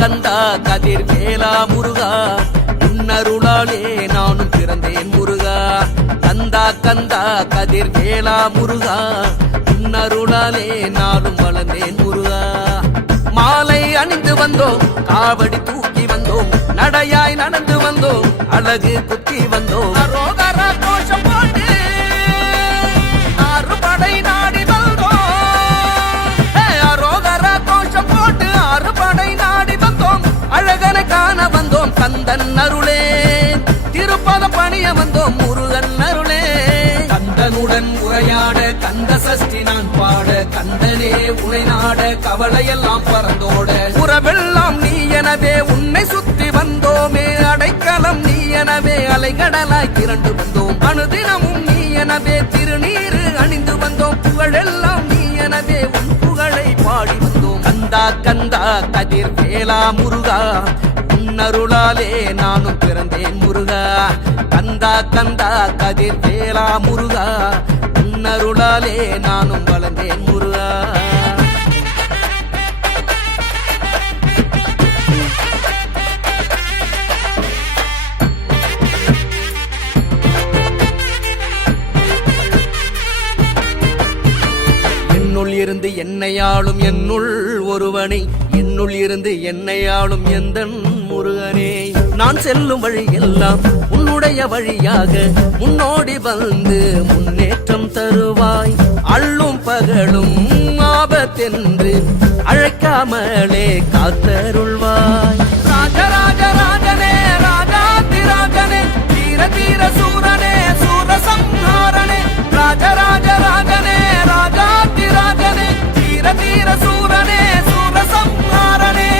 கந்தா கதிர் வேலா முருகா உன்னருளாலே நானும் பிறந்தேன் முருகா. கந்தா கந்தா கதிர் வேலா முருகா உன்னருளாலே நானும் வளர்ந்தேன் முருகா. மாலை அணிந்து வந்தோம், காவடி தூக்கி வந்தோம், நடையாய் நடந்து வந்தோம், அழகு குத்தி வந்தோம். அரோகரா கோஷம் போட்டு ஆறுபடை நாடி வந்தோம். அரோகரா கோஷம் போட்டு ஆறுபடை நாடி வந்தோம், அழகனை காண வந்தோம். கந்தன் அருளே திருப்பத பணிய வந்தோம், முருகன் அருளே. கந்தனுடன் உரையாட கந்த சஷ்டி நான் பாட, கந்தனே உனை நாட கவலையெல்லாம் பறந்தோட. உறவெல்லாம் நீ எனவே உன்னை சுத்தி வந்தோமே, அடைக்கலம் நீ எனவே அலைகடலாய் திரண்டு வந்தோம். அனுதினமும் நீ எனவே திருநீரு அணிந்து வந்தோம், புகழெல்லாம் நீ எனவே உன் புகழை பாடி வந்தோம். கந்தா கந்தா கதிர் வேலா முருகா உன்னருளாலே நானும் பிறந்தேன் முருகா. கந்தா கந்தா கதிர் வேலா முருகா உன்னருளாலே நானும் வளர்ந்தேன் முருகா. என்னுள் இருந்து என்னையாளும் என்னுள் ஒருவனை, என்னுள் இருந்து என்னையாளும் எந்தன் முருகனே. நான் செல்லும் வழி எல்லாம் உன்னுடைய வழியாக முன்னோடி வந்து முன்னேற்றம் தருவாய். அள்ளும் பகலும் ஆபத்தென்று அழைக்காமலே காத்தருள்வாய். ராஜராஜ ராஜனே ராஜாதிராஜனே தீர தீர சூரனே சூரசம்ஹாரனே. ராஜராஜ ராஜனே ராஜாதிராஜனே தீர தீர சூரனே சூரசம்ஹாரனே.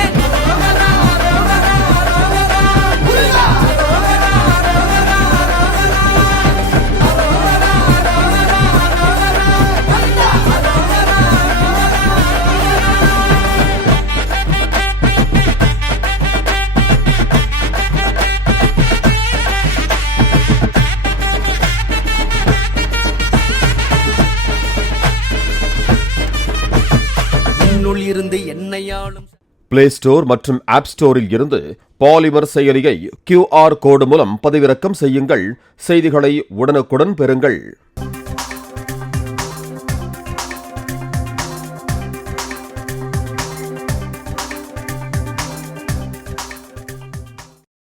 பிளே ஸ்டோர் மற்றும் ஆப் ஸ்டோரில் இருந்து பாலிமர் செயலியை QR கோடு மூலம் பதிவிறக்கம் செய்யுங்கள். செய்திகளை உடனுக்குடன் பெறுங்கள்.